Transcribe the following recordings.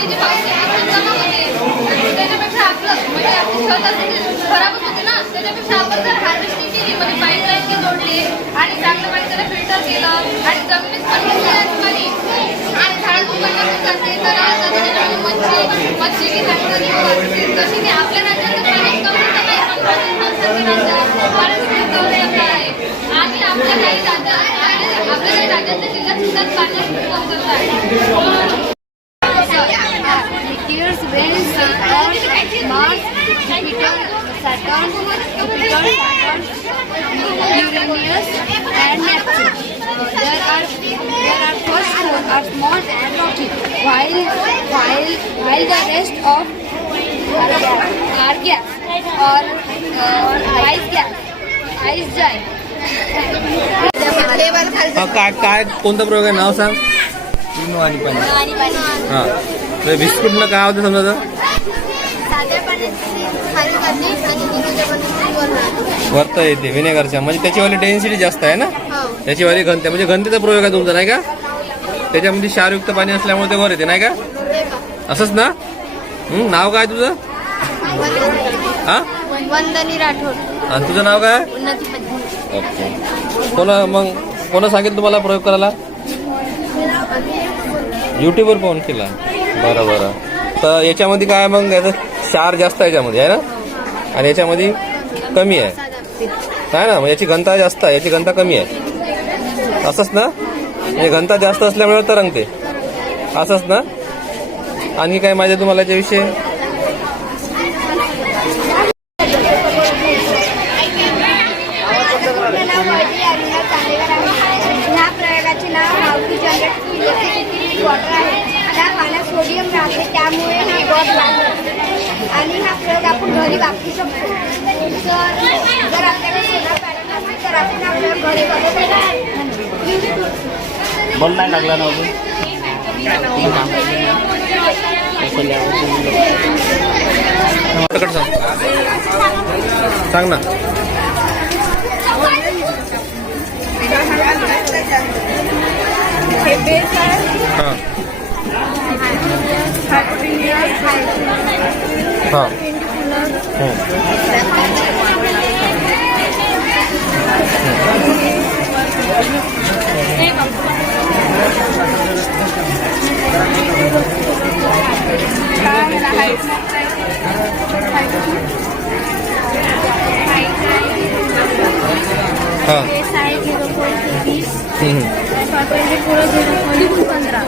म्हणजे पाण्याची ते त्याच्यापेक्षा आपलं म्हणजे आपली छत खराबच होते ना त्याच्यापेक्षा आपण जर हार्वेस्टिंग केली म्हणजे पाईपलाईन जोडली आणि चांगलं पाणी त्याला फिल्टर केलं आणि जमिनीत पण पाणी आणि झाड करते तर मच्छी मच्छी की जशी की आपल्या राज्यात पाणी कमी आहे पण राज्यात काय काय कोणता प्रयोग आहे? नाव सांग. आणि पाणी हा. तर बिस्कुटनं काय होतं समजा वरता येते विनेगरच्या. म्हणजे त्याचीवाली डेन्सिटी जास्त आहे ना? हो. त्याचीवाली घनते. म्हणजे घनतेचा प्रयोग आहे तुमचा नाही का? त्याच्यामध्ये क्षारयुक्त पाणी असल्यामुळे ते वर येते नाही का? असंच ना? हं, नाव काय तुझं? हा? वंदनी राठोड. आणि तुझं नाव काय? उन्नती ओके. कोणा मग कोणा सांगितलं तुम्हाला प्रयोग करायला? युट्यूबवर पाहून केला. बरं बरं. तर याच्यामध्ये काय मग? याचं क्षार जास्त आहे याच्यामध्ये आहे ना? आणि याच्यामध्ये कमी आहे. नाही ना मग याची घनता जास्त आहे. याची घनता कमी आहे. असंच ना? म्हणजे घनता जास्त असल्यामुळे तरंगते. असंच ना? आणखी काय माहिती आहे तुम्हाला याच्याविषयी? इलेक्ट्रिसिटी वॉटर आहे. त्या पाण्यात सोडियम राहते त्यामुळे हा लागतो. आणि हा प्रयोग आपण घरी वापरू शकतो. जर जर आपल्याकडे सोलर पॅनल नसेल तर आपण हा प्रयोग घरी करू बल नाही लागला ना अजून? सांग ना. हां हां हं.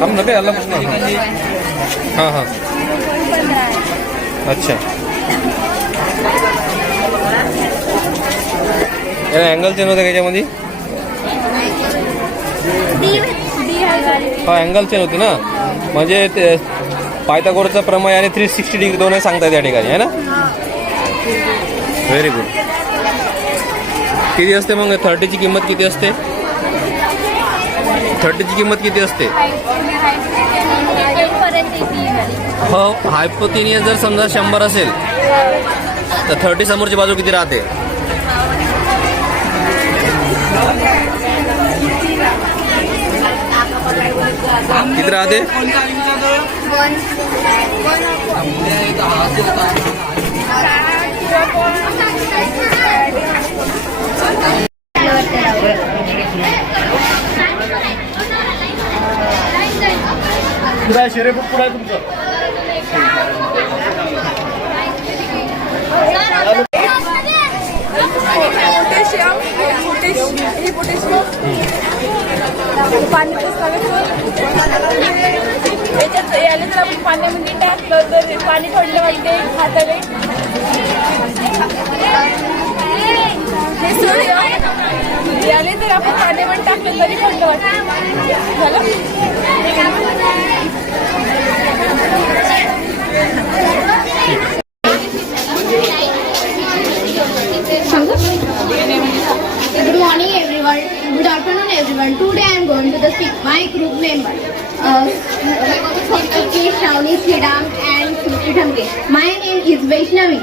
थांब ना काय आला प्रश्न हां हां। अच्छा। अँगल चेंज होते का याच्यामध्ये हा अँगल चेंज होते ना। म्हणजे ते पायथागोरचा प्रमेय आणि थ्री सिक्स्टी डिग्री दोनही सांगतात त्या ठिकाणी आहे ना? व्हेरी गुड किती असते मग? थर्टीची किंमत किती असते? थर्टीची किंमत किती असते? हो हायपोथिनिया जर समजा शंभर असेल तर थर्टी समोरची बाजू किती राहते? किती राहते? पुढे शेरे पुढे आहे तुमचं. पाणी याच्यात याला जर आपण पाण्यामध्ये टाकलं तर पाणी थंड वाटते हाताने हे याने जर आपण काटेवण टाकलं तरी थंड वाटतं झालं Good morning everyone. Good afternoon everyone. Today I am going to the speak my group member. Uh, Shauni Sridam and Sushi Thamre. My name is Vaishnavi.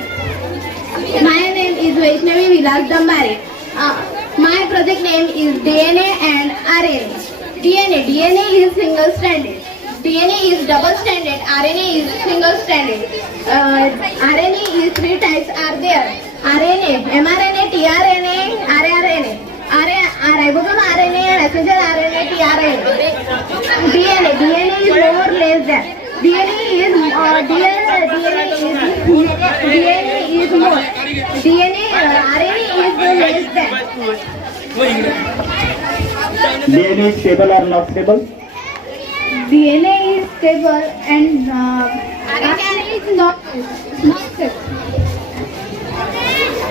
My name is Vaishnavi Vilas Dambare. Uh, my project name is DNA and RNA. DNA. DNA is single stranded. DNA is double stranded. RNA is single stranded. Uh, RNA is three types are there. RNA, mRNA, tRNA, rRNA. RNA, ribosome RNA, messenger RNA, tRNA. DNA. DNA is more less than. DNA is uh, DNA, DNA is DNA is more. DNA uh, RNA. DNA is stable or not stable? DNA is stable and uh, RNA is not not stable.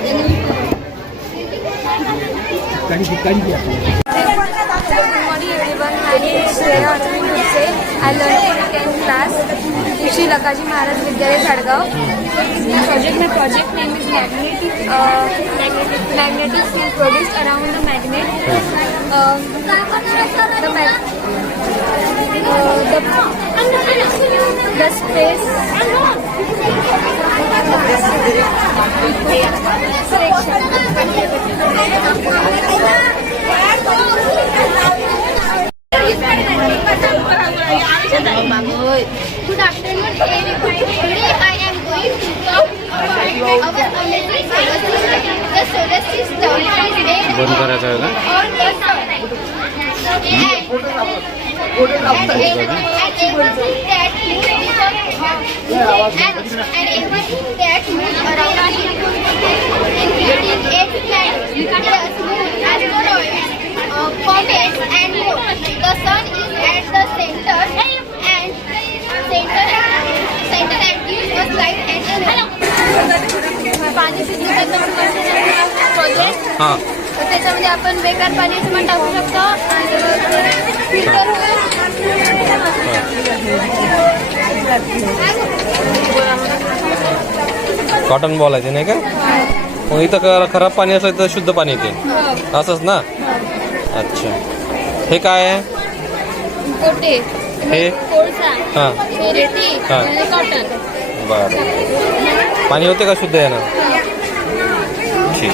Good morning everyone. My Shri Lakaji Maharaj विद्यालय Sadgaon. Project my project name is magnetic magnetic skill produce around the magnet the mag the space and, and everything that moves around it, including eight planets, Venus, Moon, asteroids, uh, comets, and more. The sun is at the center and center center and gives us light and energy. पाणी शुद्ध करण्याचं project हाँ तर त्याच्यामध्ये आपण बेकार पाण्याचं पण टाकू शकतो आणि फ़िल्टर कॉटन बॉल आहे ते नाही का? मग इथं खराब पाणी असलं तर शुद्ध पाणी येते. असंच ना? अच्छा. हे काय आहे? हे? हां. हा. बरं. पाणी होते का शुद्ध यानं ठीक.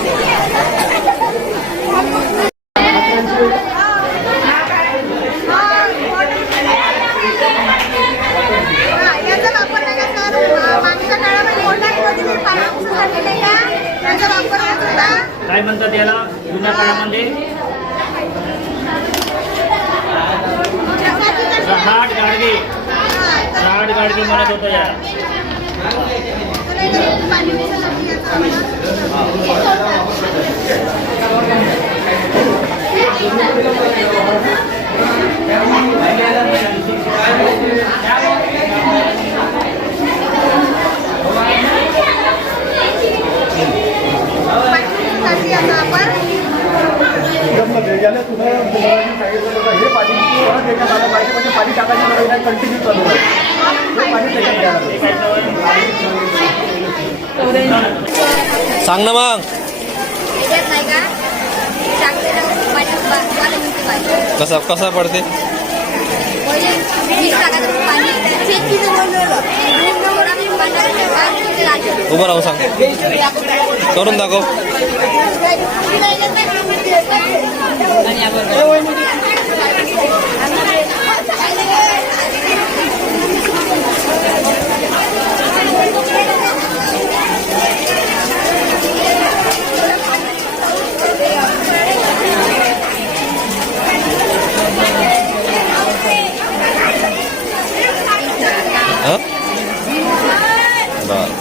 याचा वापर केल्यानंतर मागच्या काळामध्ये मोठ्या पद्धतीने पाण्यापासून झालेला आहे का याचा वापर होत होता काय म्हणतात याला? जुन्या काळामध्ये? रहाट गाडगे. रहाट गाडगे म्हणत होतं याला. पाण्यासाठी याचा वापर याला तुम्हाला मुलांनी सांगितलं होतं हे पाणी परत त्याच्यात आलं पाहिजे म्हणजे पाणी टाकायची गरज नाही कंटिन्यू चालू आहे हे पाणी त्याच्यात घ्यायला सांग ना मग. पाहिजे कसा कसा पडते. उभं राहून सांग. करून दाखव हां बरं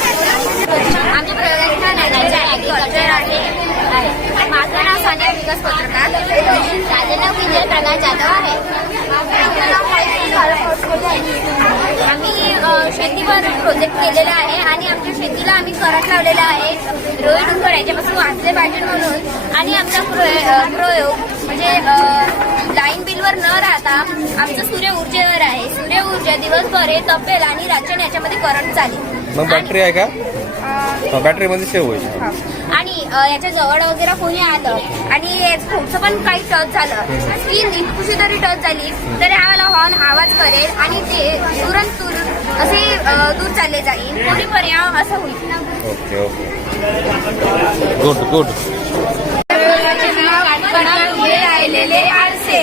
आम्ही प्रयत्न नॅनाचे ॲग्रिकल्चर आहे माझं नाव सानिया विकास पत्रकार प्रकाश जाधव आहे आम्ही शेतीवर प्रोजेक्ट केलेला आहे आणि आमच्या शेतीला आम्ही करंट लावलेला आहे रोई डुंकर याच्यापासून वाचले पाहिजे म्हणून आणि आमचा प्रयोग म्हणजे लाईन बिलवर न राहता आमचं सूर्य ऊर्जेवर आहे सूर्य ऊर्जा दिवसभर हे तपेल आणि रात्री याच्यामध्ये करंट चालेल मग बॅटरी आहे का बॅटरीमध्ये सेव्ह होईल आणि याच्या जवळ वगैरे कोणी आलं आणि पुढचं पण काही टच झालं. स्क्रीन इतकुशी तरी टच झाली तर ह्याला हॉर्न आवाज करेल आणि ते तुरंत तुर असे दूर चालले जाईल. पूर्वीपर्यंत असं होईल. Okay okay. गुड गुड आरसे.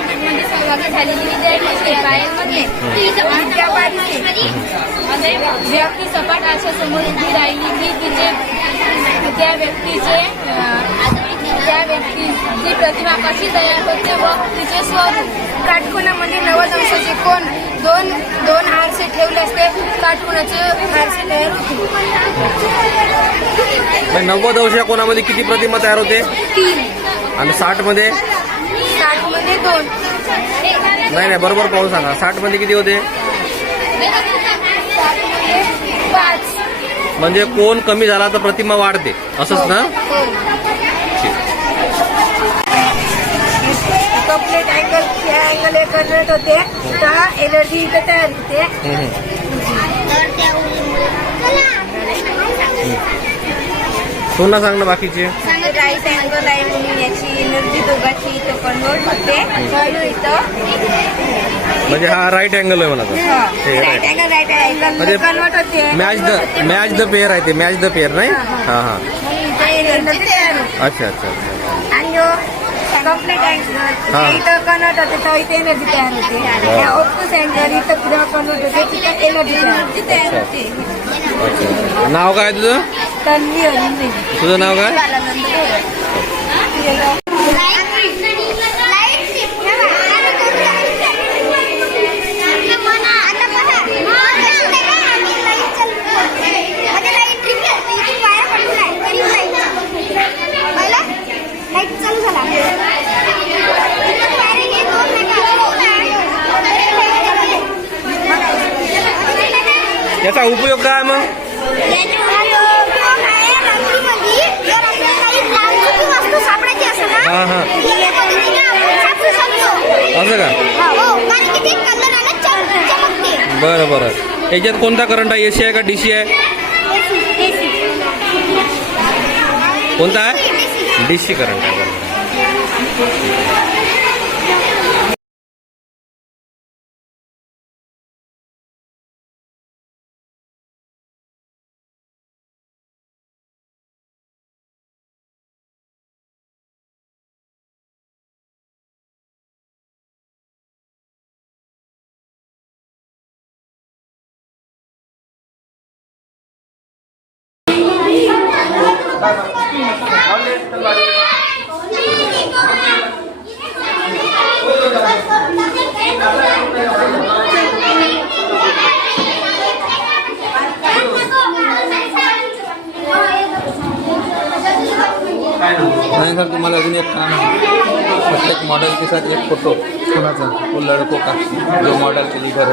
म्हणजे सहभागी झालेली विद्यार्थी बाहेरमध्ये व्यक्ती सपाट आरशासमोर उभी राहिली की तिचे त्या व्यक्तीचे त्या व्यक्तीची प्रतिमा कशी तयार होते व तिचे स्वरूप. काटकोनामध्ये नव्वद अंशाचे कोण दोन दोन आरसे ठेवले असते. काटकोनाचे आरसे तयार होते. नव्वद अंश कोणामध्ये किती प्रतिमा तयार होते? तीन. आणि साठमध्ये साठमध्ये दोन. नाही नाही बरोबर पाहून सांगा. साठमध्ये किती होते? पाच. म्हणजे कोण कमी झाला तर प्रतिमा वाढते. असंच ना? कंप्लीट अँगल त्या अँगल हे करण्यात होते. तर एनर्जी इथे तयार होते. पुन्हा सांग ना बाकीचे. राईट अँगल आहे म्हणून याची एनर्जी इथं. म्हणजे हा राईट अँगल आहे मला राईट अँगल राईट म्हणजे अँगल कन्वर्ट होते. Match the match the pair आहे ते मॅच द पेअर नाही हां हां. इथे एनर्जी तयार होते अच्छा अच्छा अच्छा. आणि कंप्लीट. अँगल इथं कन्वर्ट होते तर इथे एनर्जी तयार होते. या ऑप्टस अँगल इथं पुढे कन्वर्ट होते तिथे एनर्जी तयार होते. अच्छा नाव काय तुझं? तन्वी तुझं नाव काय? याचा उपयोग काय मग? हां हां. असं का? हो बरं बरं. याच्यात कोणता करंट आहे? एसी आहे का डीसी आहे? कोणता आहे? डीसी करंट आहे नाही सर तुम्हाला अजून एक काम आहे. प्रत्येक मॉडल के साथ एक फोटो कोणाचा? वो लड़कों का? जो मॉडल के लीडर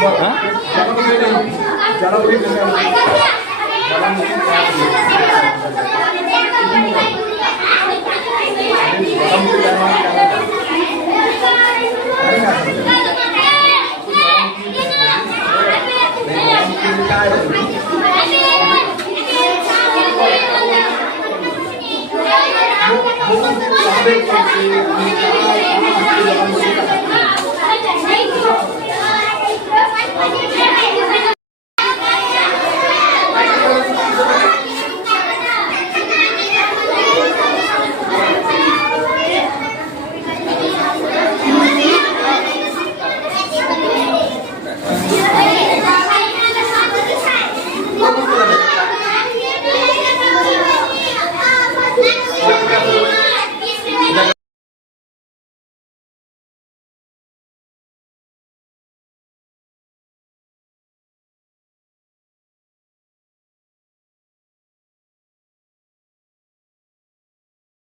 वो हाँ? જળવણી